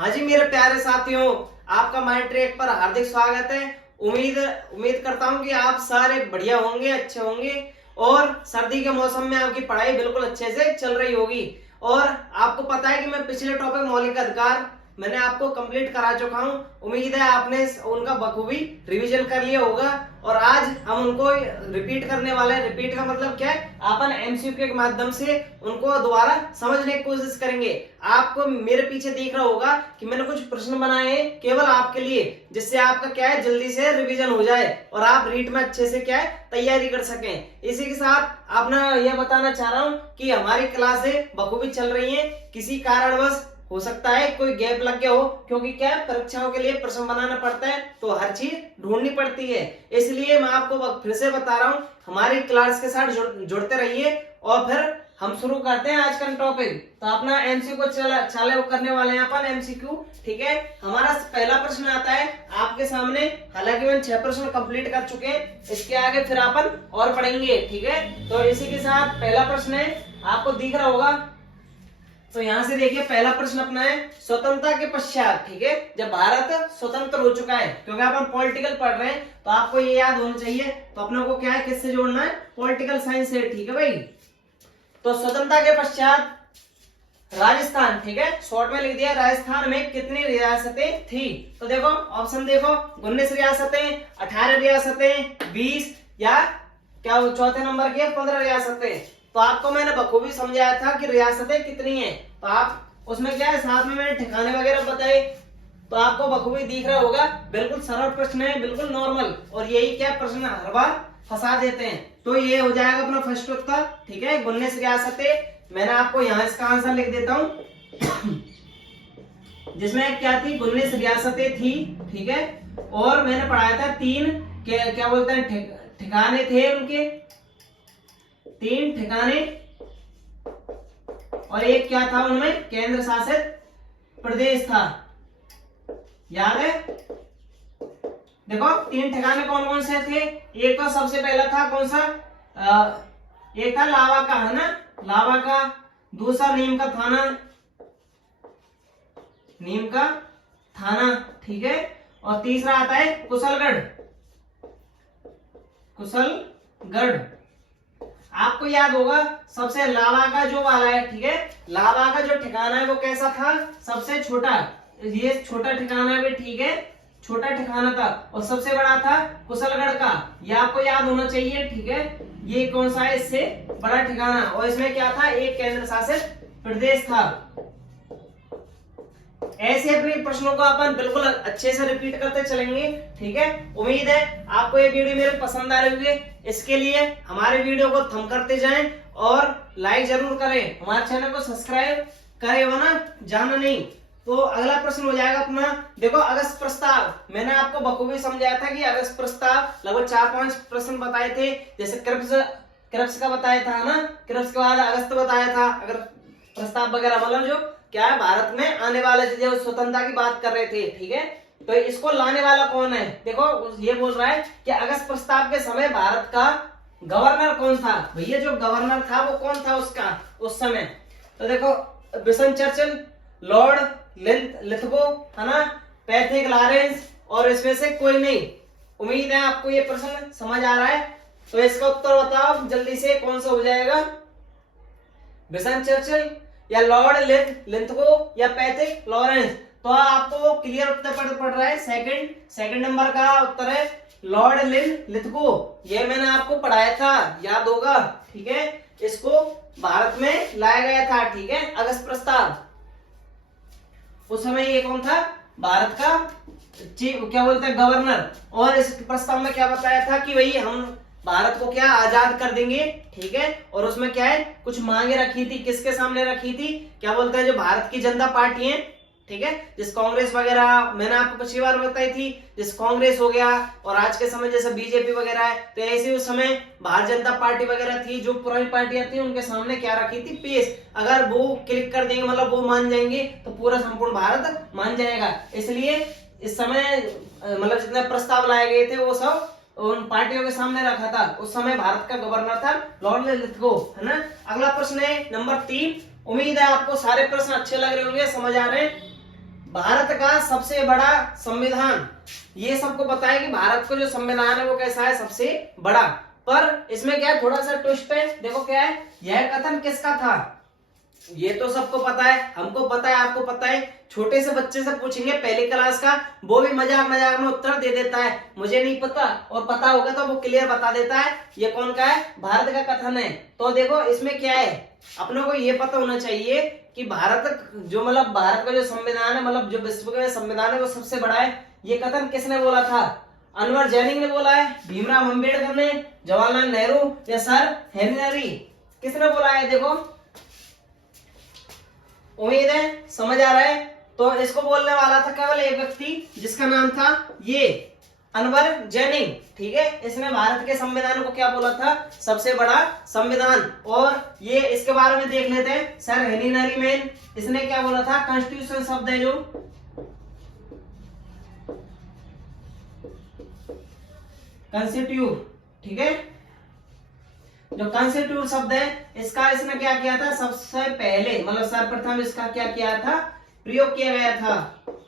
हाँ जी मेरे प्यारे साथियों, आपका माइंड ट्रैक पर हार्दिक स्वागत है। उम्मीद करता हूँ कि आप सारे बढ़िया होंगे, अच्छे होंगे और सर्दी के मौसम में आपकी पढ़ाई बिल्कुल अच्छे से चल रही होगी। और आपको पता है कि मैं पिछले टॉपिक मौलिक अधिकार मैंने आपको कंप्लीट करा चुका हूँ। उम्मीद है आपने उनका बखूबी रिवीजन कर लिया होगा और आज हम उनको रिपीट करने वाले हैं। रिपीट का मतलब क्या है, अपन एमसीक्यू के माध्यम से उनको दोबारा समझने की कोशिश करेंगे। आपको मेरे पीछे दिख रहा होगा कि मैंने कुछ प्रश्न बनाए हैं केवल आपके लिए, जिससे आपका क्या है जल्दी से रिवीजन हो जाए और आप रीट में अच्छे से क्या है तैयारी कर सकें। इसी के साथ अपना यह बताना चाह रहा हूं कि हमारी क्लासें बखूबी चल रही हैं। किसी कारणवश हो सकता है कोई गैप लग गया हो, क्योंकि क्या परीक्षाओं के लिए प्रश्न बनाना पड़ता है तो हर चीज ढूंढनी पड़ती है। इसलिए मैं आपको फिर से बता रहा हूँ, हमारी क्लास के साथ जुड़ते रहिए। और फिर हम शुरू करते हैं आज का टॉपिक। तो अपना एमसीक्यू चालू करने वाले हैं अपन एमसीक्यू। ठीक है, हमारा पहला प्रश्न आता है आपके सामने। हालांकि मैंने 6 प्रश्न कंप्लीट कर चुके हैं, इसके आगे फिर अपन और पढ़ेंगे। ठीक है, तो इसी के साथ पहला प्रश्न है, आपको दिख रहा होगा। तो यहां से देखिए पहला प्रश्न अपना है स्वतंत्रता के पश्चात। ठीक है, जब भारत स्वतंत्र हो चुका है, क्योंकि अपन पॉलिटिकल पढ़ रहे हैं तो आपको ये याद होना चाहिए। तो अपने को क्या है, किससे जोड़ना है, पॉलिटिकल साइंस से। ठीक है भाई, तो स्वतंत्रता के पश्चात राजस्थान, ठीक है शॉर्ट में लिख दिया, राजस्थान में कितनी रियासतें थी। तो देखो ऑप्शन देखो, 19 रियासतें, 18 रियासतें, 20 या क्या चौथे नंबर की 15 रियासतें। तो आपको मैंने बखूबी समझाया था कि रियासतें कितनी हैं। तो आप उसमें क्या है, साथ में मैंने ठिकाने वगैरह बताए, तो आपको बखूबी दिख रहा होगा। बिल्कुल सरल प्रश्न है, बिल्कुल नॉर्मल, और यही क्या प्रश्न हर बार फंसा देते हैं। तो ये हो जाएगा अपना फर्स्ट उत्तर। ठीक है, 19 रियासतें। मैंने आपको यहाँ इसका आंसर लिख देता हूं जिसमें क्या थी, 19 रियासतें थी। ठीक है, और मैंने पढ़ाया था 3 क्या बोलते हैं ठिकाने थे उनके, 3 ठिकाने, और एक क्या था उनमें केंद्र शासित प्रदेश था। याद है, देखो 3 ठिकाने कौन कौन से थे। एक तो सबसे पहला था कौन सा, एक था लावा का, है ना, लावा का। दूसरा नीम का थाना, नीम का थाना। ठीक है, और तीसरा आता है कुशलगढ़, कुशलगढ़। आपको याद होगा सबसे लावा का जो वाला है, ठीक है, लावा का जो ठिकाना है वो कैसा था, सबसे छोटा। ये छोटा ठिकाना है, ठीक है, छोटा ठिकाना था। और सबसे बड़ा था कुशलगढ़ का, ये आपको याद होना चाहिए। ठीक है, ये कौन सा है, इससे बड़ा ठिकाना। और इसमें क्या था, एक केंद्र शासित प्रदेश था। ऐसे अपने प्रश्नों को अपन बिल्कुल अच्छे से रिपीट करते चलेंगे। ठीक है, उम्मीद है आपको ये वीडियो मेरे पसंद आ रही होगी। इसके लिए हमारे वीडियो को थंब करते जाएं और लाइक जरूर करें, हमारे चैनल को सब्सक्राइब करें, वरना जाना नहीं। तो अगला प्रश्न हो जाएगा अपना, देखो अगस्त प्रस्ताव। मैंने आपको बखूबी समझाया था कि अगस्त प्रस्ताव लगभग 4-5 प्रश्न बताए थे। जैसे क्रिप्स का बताया था ना, क्रिप्स के बाद अगस्त बताया था। अगर प्रस्ताव वगैरह मतलब जो क्या है भारत में आने वाले जो स्वतंत्रता की बात कर रहे थे। ठीक है, तो इसको लाने वाला कौन है, देखो ये बोल रहा है कि अगस्त प्रस्ताव के समय भारत का गवर्नर कौन था। भैया जो गवर्नर था वो कौन था उसका उस समय। तो देखो विंस्टन चर्चिल, लॉर्ड लिथगो, है ना, पैट्रिक लॉरेंस, और इसमें से कोई नहीं। उम्मीद है आपको ये प्रश्न समझ आ रहा है। तो इसका उत्तर बताओ जल्दी से, कौन सा हो जाएगा, विंस्टन चर्चिल या लॉर्ड लिथगो या पैट्रिक लॉरेंस। तो आपको क्लियर उत्तर पड़ रहा है, सेकंड नंबर का उत्तर है लॉर्ड लिथगो। ये मैंने आपको पढ़ाया था, याद होगा। ठीक है, इसको भारत में लाया गया था। ठीक है, अगस्त प्रस्ताव, उस समय ये कौन था, भारत का क्या बोलते हैं गवर्नर। और इस प्रस्ताव में क्या बताया था कि भाई हम भारत को क्या आजाद कर देंगे। ठीक है, और उसमें क्या है कुछ मांगे रखी थी, किसके सामने रखी थी, क्या बोलते हैं जो भारत की जनता पार्टी है। ठीक है, जिस कांग्रेस वगैरह मैंने आपको पिछली बार बताई थी, जिस कांग्रेस हो गया, और आज के समय जैसे बीजेपी वगैरह है, तो ऐसे उस समय भारतीय जनता पार्टी वगैरह थी, जो पुरानी पार्टियां थी उनके सामने क्या रखी थी, पेश। अगर वो क्लिक कर देंगे, मतलब वो मान जाएंगे, तो पूरा संपूर्ण भारत मान जाएगा। इसलिए इस समय मतलब जितने प्रस्ताव लाए गए थे वो सब उन पार्टियों के सामने रखा था। उस समय भारत का गवर्नर था लॉर्ड लिथगो, है ना। अगला प्रश्न है नंबर 3। उम्मीद है आपको सारे प्रश्न अच्छे लग रहे होंगे, समझ आ रहे हैं। भारत का सबसे बड़ा संविधान, ये सबको पता है कि भारत का जो संविधान है वो कैसा है, सबसे बड़ा। पर इसमें क्या है, थोड़ा सा ट्विस्ट है। देखो क्या है, यह कथन किसका था, ये तो सबको पता है, हमको पता है, आपको पता है। छोटे से बच्चे से पूछेंगे पहली क्लास का, वो भी मजाक मजाक में उत्तर दे देता है मुझे नहीं पता, और पता होगा तो वो क्लियर बता देता है ये कौन का है, भारत का कथन है। तो देखो इसमें क्या है, अपनों को ये पता होना चाहिए कि भारत जो मतलब भारत का जो संविधान है, मतलब जो विश्व का संविधान है वो सबसे बड़ा है। ये कथन किसने बोला था, अनवर जैनिंग ने बोला है, भीमराव अम्बेडकर ने, जवाहरलाल नेहरू या सर हेनरी, किसने बोला है। देखो उम्मीद है समझ आ रहा है। तो इसको बोलने वाला था केवल एक व्यक्ति जिसका नाम था ये अनवर जैनिंग, ठीक है। इसने भारत के संविधान को क्या बोला था, सबसे बड़ा संविधान। और ये इसके बारे में देख लेते हैं, सर हेनरी नरीमैन, इसने क्या बोला था, कॉन्स्टिट्यूशन शब्द है जो कॉन्स्टिट्यूट, ठीक है, जो कॉन्स्टिट्यूट शब्द है इसका इसने क्या किया था, सबसे पहले मतलब सर्वप्रथम इसका क्या किया था, प्रयोग किया गया था।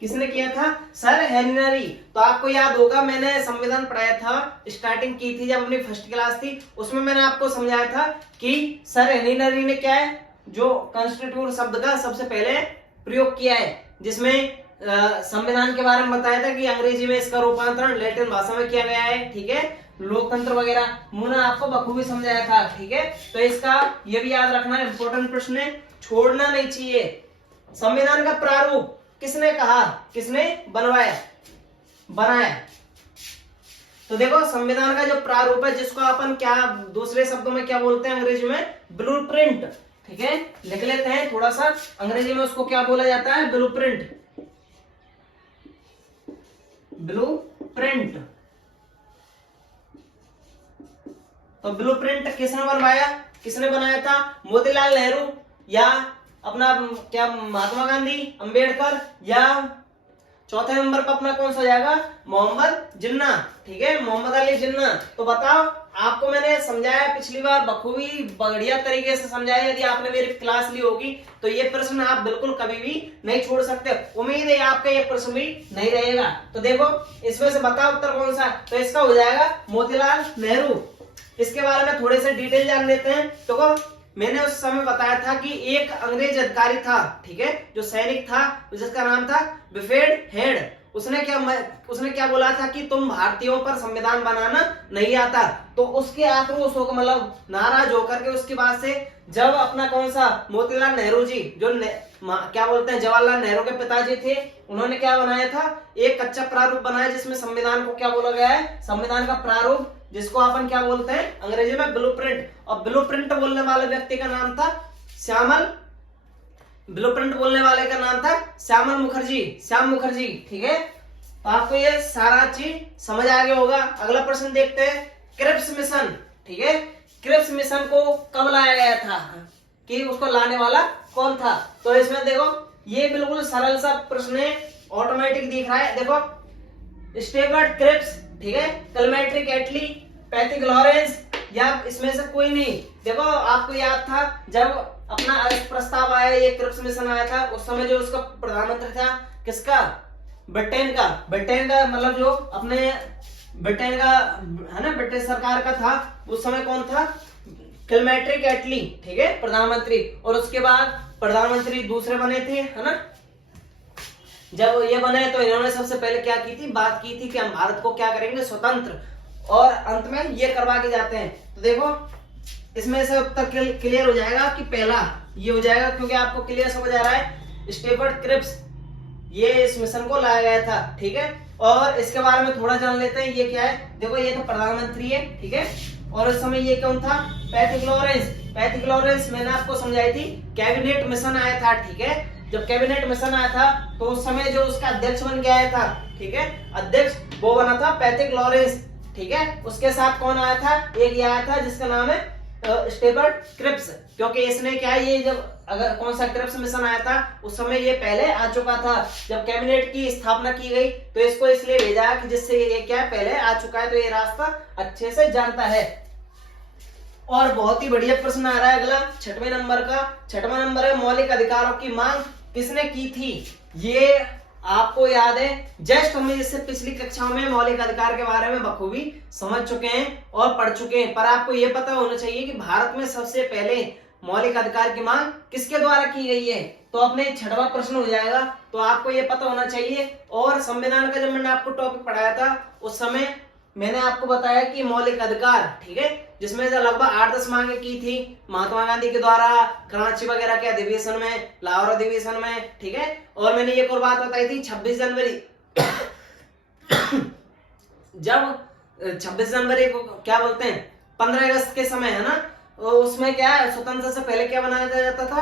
किसने किया था, सर हेनरी। तो आपको याद होगा मैंने संविधान पढ़ाया था, स्टार्टिंग की थी जब अपनी फर्स्ट क्लास थी, उसमें मैंने आपको समझाया था कि सर हेनरी ने क्या है, जो कॉन्स्टिट्यूट शब्द का सबसे पहले प्रयोग किया है, जिसमें संविधान के बारे में बताया था कि अंग्रेजी में इसका रूपांतरण लैटिन भाषा में किया गया है, ठीक है, लोकतंत्र वगैरह मैंने आपको बखूबी समझाया था, ठीक है। तो इसका ये भी याद रखना, इंपॉर्टेंट प्रश्न है, छोड़ना नहीं चाहिए। संविधान का प्रारूप किसने कहा, किसने बनवाया, बनाया। तो देखो संविधान का जो प्रारूप है, जिसको अपन क्या दूसरे शब्दों में क्या बोलते हैं अंग्रेजी में, ब्लूप्रिंट, ठीक है, लिख लेते हैं थोड़ा सा, अंग्रेजी में उसको क्या बोला जाता है, ब्लूप्रिंट, ब्लूप्रिंट। तो ब्लूप्रिंट किसने बनवाया, किसने बनाया था, मोतीलाल नेहरू या अपना क्या महात्मा गांधी, अंबेडकर, या चौथे नंबर पर अपना कौन सा जाएगा, मोहम्मद जिन्ना, ठीक है, मोहम्मद अली जिन्ना। तो बताओ, आपको मैंने समझाया पिछली बार बखूबी बढ़िया तरीके से समझाया, यदि आपने मेरी क्लास ली होगी तो ये प्रश्न आप बिल्कुल कभी भी नहीं छोड़ सकते। उम्मीद है आपका ये प्रश्न भी नहीं रहेगा। तो देखो इसमें से बताओ उत्तर कौन सा, तो इसका हो जाएगा मोतीलाल नेहरू। इसके बारे में थोड़े से डिटेल जान लेते हैं। तो मैंने उस समय बताया था कि एक अंग्रेज अधिकारी था, ठीक है, जो सैनिक था, जिसका नाम था बिफेड हेड। उसने क्या बोला था कि तुम भारतीयों पर संविधान बनाना नहीं आता। तो उसके आक्रोश होकर मतलब नाराज होकर के उसके बाद से जब अपना कौन सा मोतीलाल नेहरू जी, जो क्या बोलते हैं जवाहरलाल नेहरू के पिताजी थे, उन्होंने क्या बनाया था, एक कच्चा प्रारूप बनाया जिसमें संविधान को क्या बोला गया है, संविधान का प्रारूप, जिसको अपन क्या बोलते हैं अंग्रेजी में ब्लूप्रिंट। और ब्लूप्रिंट बोलने वाले व्यक्ति का नाम था ब्लूप्रिंट बोलने वाले का नाम था श्याम मुखर्जी, ठीक है। तो आपको ये सारा चीज समझ आ गया होगा। अगला प्रश्न देखते हैं, क्रिप्स मिशन, ठीक है, क्रिप्स मिशन को कब लाया गया था, कि उसको लाने वाला कौन था। तो इसमें देखो ये बिल्कुल सरल सा प्रश्न है, ऑटोमेटिक दिख रहा है। देखो स्टेवर्ट क्रिप्स, ठीक है, कलमेट्री कैटली, पैथिक लॉरेंस, या इसमें से कोई नहीं। देखो आपको याद था जब अपना प्रस्ताव आया, ये क्रिप्स मिशन आया था, उस समय जो उसका प्रधानमंत्री था किसका, ब्रिटेन का मतलब जो अपने ब्रिटेन का है ना, ब्रिटिश सरकार का था उस समय, कौन था, कलमेट्री कैटली, ठीक है, प्रधानमंत्री। और उसके बाद प्रधानमंत्री दूसरे बने थे, है ना, जब ये बने तो इन्होंने सबसे पहले क्या की थी, बात की थी कि हम भारत को क्या करेंगे, स्वतंत्र, और अंत में ये करवा के जाते हैं। तो देखो इसमें से उत्तर क्लियर हो जाएगा कि पहला ये हो जाएगा, क्योंकि आपको क्लियर समझ आ रहा है, स्टेवर्ट क्रिप्स ये इस मिशन को लाया गया था, ठीक है। और इसके बारे में थोड़ा जान लेते हैं, ये क्या है। देखो ये तो प्रधानमंत्री है, ठीक है, और उस समय ये कौन था, पैथिक लॉरेंस मैंने आपको समझाई थी, कैबिनेट मिशन आया था, ठीक है। जब कैबिनेट मिशन आया था तो उस समय जो उसका अध्यक्ष बन गया था, ठीक है, अध्यक्ष वो बना था पैथिक लॉरेंस, ठीक है। उसके साथ कौन आया था, एक ये आया था जिसका नाम है स्टेवर्ट क्रिप्स, क्योंकि इसने क्या है, ये जब अगर कौन सा क्रिप्स मिशन आया था उस समय ये पहले आ चुका था, जब कैबिनेट की स्थापना की गई तो इसको इसलिए भेजा कि जिससे ये क्या है, पहले आ चुका है, तो ये रास्ता अच्छे से जानता है। और बहुत ही बढ़िया प्रश्न आ रहा है अगला, छठवें नंबर का। छठवां नंबर है, मौलिक अधिकारों की मांग किसने की थी। ये आपको याद है जस्ट हम इससे पिछली कक्षाओं में मौलिक अधिकार के बारे में बखूबी समझ चुके हैं और पढ़ चुके हैं, पर आपको यह पता होना चाहिए कि भारत में सबसे पहले मौलिक अधिकार की मांग किसके द्वारा की गई है। तो अपने 6वां प्रश्न हो जाएगा, तो आपको यह पता होना चाहिए। और संविधान का जब मैंने आपको टॉपिक पढ़ाया था उस समय मैंने आपको बताया कि मौलिक अधिकार, ठीक है, जिसमें से लगभग 8-10 मांगे की थी महात्मा गांधी के द्वारा कराची वगैरह के अधिवेशन में, लाहौर अधिवेशन में, ठीक है। और मैंने एक और बात बताई थी 26 जनवरी जब 26 जनवरी को क्या बोलते हैं 15 अगस्त के समय, है ना, उसमें क्या है स्वतंत्रता से पहले क्या बनाया जाता था,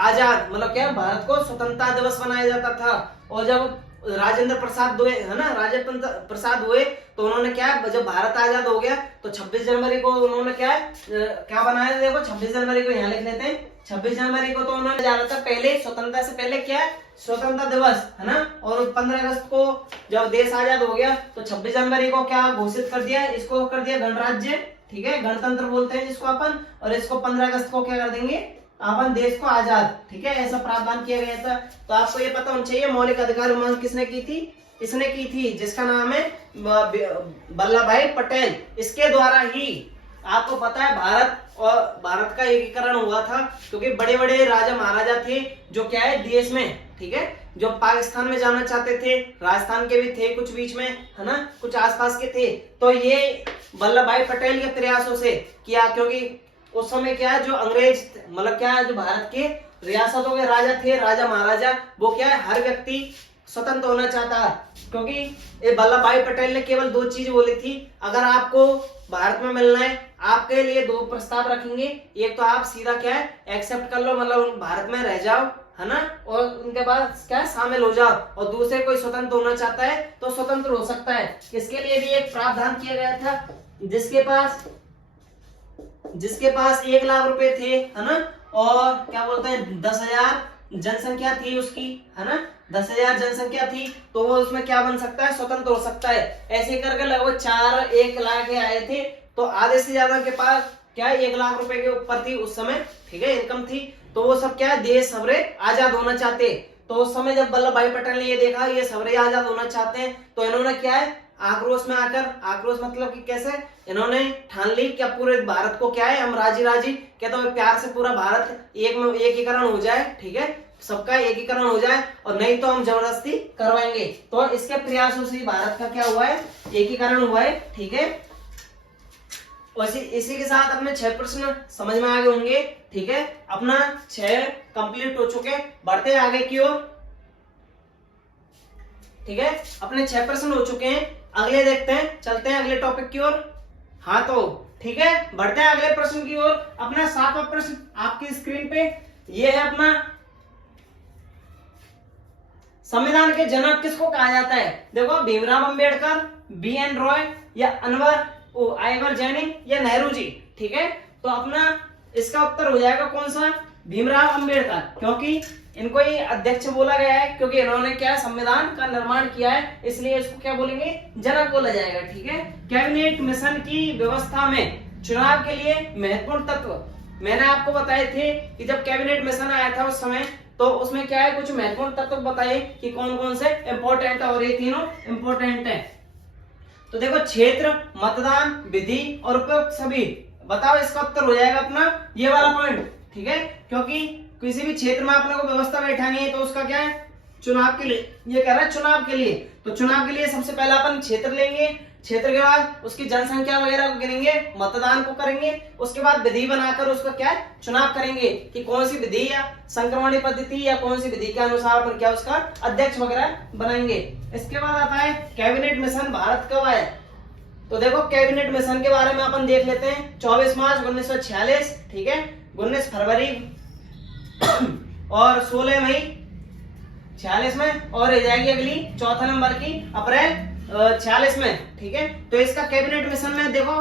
आजाद, मतलब क्या भारत को स्वतंत्रता दिवस बनाया जाता था। और जब राजेंद्र प्रसाद हुए, है ना, राजेंद्र प्रसाद हुए, तो उन्होंने क्या, जब भारत आजाद हो गया तो 26 जनवरी को उन्होंने क्या बनाया, देखो 26 जनवरी को यहाँ लिख लेते हैं। 26 जनवरी को तो उन्होंने ज्यादातर पहले स्वतंत्रता से पहले क्या स्वतंत्रता दिवस, है ना, और 15 अगस्त को जब देश आजाद हो गया तो 26 जनवरी को क्या घोषित कर दिया, इसको कर दिया गणराज्य, ठीक है, गणतंत्र बोलते हैं जिसको अपन। और इसको 15 अगस्त को क्या कर देंगे अपन, देश को आजाद, ठीक है, ऐसा प्रावधान किया गया था। तो आपको ये पता होना चाहिए मौलिक अधिकार मांग किसने की थी, इसने की थी जिसका नाम है वल्लभ भाई पटेल। इसके द्वारा ही आपको पता है भारत का एकीकरण हुआ था, क्योंकि बड़े बड़े राजा महाराजा थे जो क्या है देश में, ठीक है, जो पाकिस्तान में जाना चाहते थे, राजस्थान के भी थे कुछ बीच में, है ना, कुछ आसपास के थे। तो ये वल्लभ भाई पटेल के प्रयासों से किया, क्योंकि उस समय क्या है जो अंग्रेज, मतलब क्या है जो भारत के रियासतों के राजा थे, राजा महाराजा, वो क्या है हर व्यक्ति स्वतंत्र होना चाहता है। क्योंकि ये वल्लभ भाई पटेल ने केवल 2 चीज बोली थी, अगर आपको भारत में मिलना है आपके लिए 2 प्रस्ताव रखेंगे, एक तो आप सीधा क्या है एक्सेप्ट कर लो, मतलब भारत में रह जाओ, है ना, और उनके बाद क्या शामिल हो जाओ, और दूसरे कोई स्वतंत्र होना चाहता है तो स्वतंत्र हो सकता है। इसके लिए भी एक प्रावधान किया गया था, जिसके पास 1 लाख रुपए थे, है ना, और क्या बोलते हैं 10,000 जनसंख्या थी उसकी, है ना, 10,000 जनसंख्या थी, तो वो उसमें क्या बन सकता है स्वतंत्र हो सकता है। ऐसे करके लगभग 1 लाख आए थे, तो आधे से ज्यादा के पास क्या 1 लाख रुपए के ऊपर थी उस समय, ठीक है, इनकम थी। तो वो सब क्या देश सबरे आजाद होना चाहते। तो उस समय जब वल्लभ भाई पटेल ने ये देखा ये सबरे आजाद होना चाहते हैं, तो इन्होंने क्या है आक्रोश में आकर, आक्रोश मतलब कि कैसे, इन्होंने ठान ली क्या पूरे भारत को क्या है हम राजी राजी कहते हैं प्यार से पूरा भारत एकीकरण हो जाए, ठीक है, सबका एकीकरण हो जाए, और नहीं तो हम जबरदस्ती करवाएंगे। तो इसके प्रयासों से भारत का क्या हुआ है एकीकरण हुआ है, ठीक है। और इसी के साथ अपने 6 प्रश्न समझ में आ गए होंगे, ठीक है, अपना 6 कंप्लीट हो चुके, बढ़ते आगे की ओर, ठीक है, अपने 6 प्रश्न हो चुके हैं। अगले देखते हैं, चलते हैं अगले टॉपिक की ओर। हाँ तो ठीक है, बढ़ते हैं अगले प्रश्न की ओर। अपना 7वां प्रश्न आपकी स्क्रीन पे ये है अपना, संविधान के जनक किसको कहा जाता है। देखो भीमराव अंबेडकर, BN रॉय, या आइवर जैनिंग, या नेहरू जी, ठीक है। तो अपना इसका उत्तर हो जाएगा कौन सा, भीमराव अंबेडकर, क्योंकि इनको ये अध्यक्ष बोला गया है क्योंकि इन्होंने क्या संविधान का निर्माण किया है, इसलिए इसको क्या बोलेंगे जनक बोला जाएगा, ठीक है। कैबिनेट मिशन की व्यवस्था में चुनाव के लिए महत्वपूर्ण तत्व मैंने आपको बताए थे कि जब कैबिनेट मिशन आया था उस समय, तो उसमें क्या है कुछ महत्वपूर्ण तत्व बताए कि कौन कौन से इंपॉर्टेंट है, और ये तीनों इंपॉर्टेंट है। तो देखो क्षेत्र, मतदान, विधि और उपयुक्त सभी, बताओ इसका उत्तर हो जाएगा अपना ये वाला पॉइंट, ठीक है, क्योंकि किसी भी क्षेत्र में अपने को व्यवस्था बैठानी है तो उसका क्या है चुनाव के लिए, ये कह रहा है चुनाव के लिए। तो चुनाव के लिए सबसे पहला अपन क्षेत्र लेंगे, क्षेत्र के बाद उसकी जनसंख्या वगैरह को गिनेंगे, मतदान को करेंगे, उसके बाद विधि बनाकर उसका क्या है चुनाव करेंगे कि कौन सी विधि या संक्रमणी पद्धति या कौन सी विधि के अनुसार अपन क्या उसका अध्यक्ष वगैरह बनाएंगे। इसके बाद आता है कैबिनेट मिशन भारत कब आया। तो देखो कैबिनेट मिशन के बारे में अपन देख लेते हैं। 24 मार्च 1946, ठीक है, 19 फरवरी और 16 मई 46 में, और रह जाएगी अगली 4 नंबर की अप्रैल 46 में, ठीक है। तो इसका कैबिनेट मिशन में देखो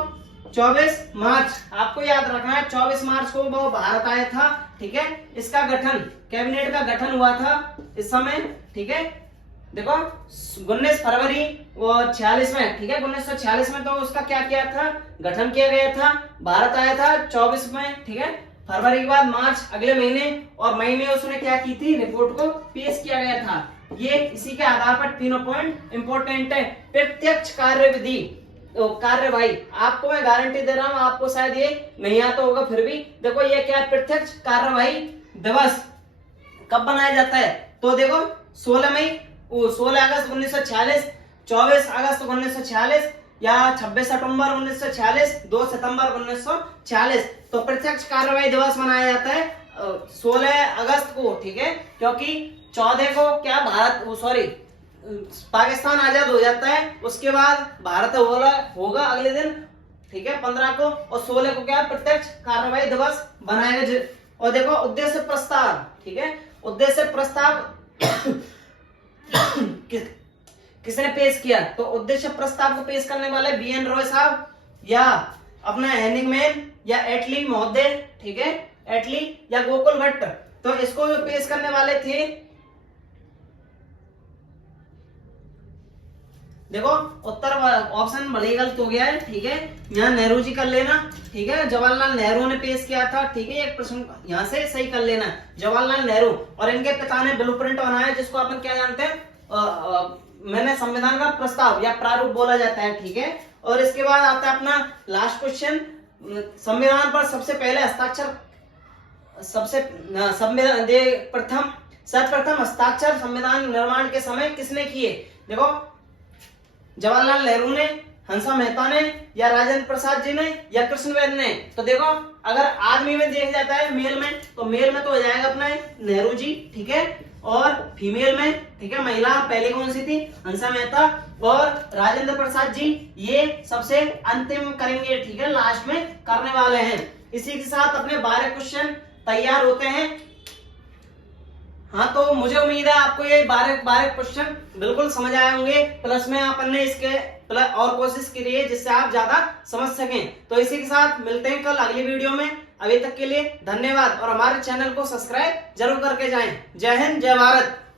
24 मार्च आपको याद रखना है, 24 मार्च को वो भारत आया था, ठीक है। इसका गठन, कैबिनेट का गठन हुआ था इस समय, ठीक है। देखो 19 फरवरी 46 में, ठीक है, 1946 में तो उसका क्या किया था गठन किया गया था, भारत आया था 24 में, ठीक है। फरवरी के बाद मार्च अगले महीने, और मई में उसने क्या की थी रिपोर्ट को पेश किया गया था। ये इसी के आधार पर तीनों पॉइंट इंपॉर्टेंट है। प्रत्यक्ष कार्यविधि, कार्यवाही, आपको मैं गारंटी दे रहा हूं, आपको शायद ये नहीं आता होगा, फिर भी देखो ये क्या है, प्रत्यक्ष कार्यवाही दिवस कब बनाया जाता है? तो देखो 16 अगस्त 1946, 24 अगस्त 1946 या 26 सितंबर 1946, 2 सितंबर 1946। तो प्रत्यक्ष कार्यवाही दिवस मनाया जाता है 16 अगस्त को, ठीक है, क्योंकि 14 को क्या पाकिस्तान आजाद हो जाता है, उसके बाद भारत होगा अगले दिन, ठीक है, 15 को, और 16 को क्या प्रत्यक्ष कार्यवाही दिवस बनाएगा। और देखो उद्देश्य प्रस्ताव, ठीक है, उद्देश्य प्रस्ताव किसने पेश किया? तो उद्देश्य प्रस्ताव को पेश करने वाले BN रॉय साहब या अपना हेनिंग मैन या एटली महोदय, ठीक है, एटली या गोकुल भट्ट। तो इसको जो पेश करने वाले थे, देखो उत्तर ऑप्शन बड़ी गलत हो गया है, ठीक है, यहाँ नेहरू जी कर लेना, ठीक है, जवाहरलाल नेहरू ने पेश किया था, ठीक है, एक प्रश्न यहाँ से सही कर लेना, जवाहरलाल नेहरू, और इनके पिता ने ब्लूप्रिंट बनाया जिसको अपन क्या जानते हैं, मैंने संविधान का प्रस्ताव या प्रारूप बोला जाता है, ठीक है। और इसके बाद आता है अपना लास्ट क्वेश्चन, संविधान पर सबसे पहले हस्ताक्षर, सर्वप्रथम हस्ताक्षर संविधान निर्माण के समय किसने किए? देखो जवाहरलाल नेहरू ने, हंसा मेहता ने, या राजेंद्र प्रसाद जी ने, या कृष्णवेद ने। तो देखो अगर आदमी में देखा जाता है, मेल में, तो मेल में तो हो जाएगा अपना नेहरू जी, ठीक है, और फीमेल में, ठीक है, महिला पहले कौन सी थी? हंसा मेहता, और राजेंद्र प्रसाद जी ये सबसे अंतिम करेंगे, ठीक है, लास्ट में करने वाले हैं। इसी के साथ अपने 12 क्वेश्चन तैयार होते हैं। हाँ, तो मुझे उम्मीद है आपको ये 12 क्वेश्चन बिल्कुल समझ आए होंगे, प्लस में अपन ने इसके प्लस और कोशिश की है जिससे आप ज्यादा समझ सकें। तो इसी के साथ मिलते हैं कल अगली वीडियो में। अभी तक के लिए धन्यवाद, और हमारे चैनल को सब्सक्राइब जरूर करके जाएं। जय हिंद, जय भारत।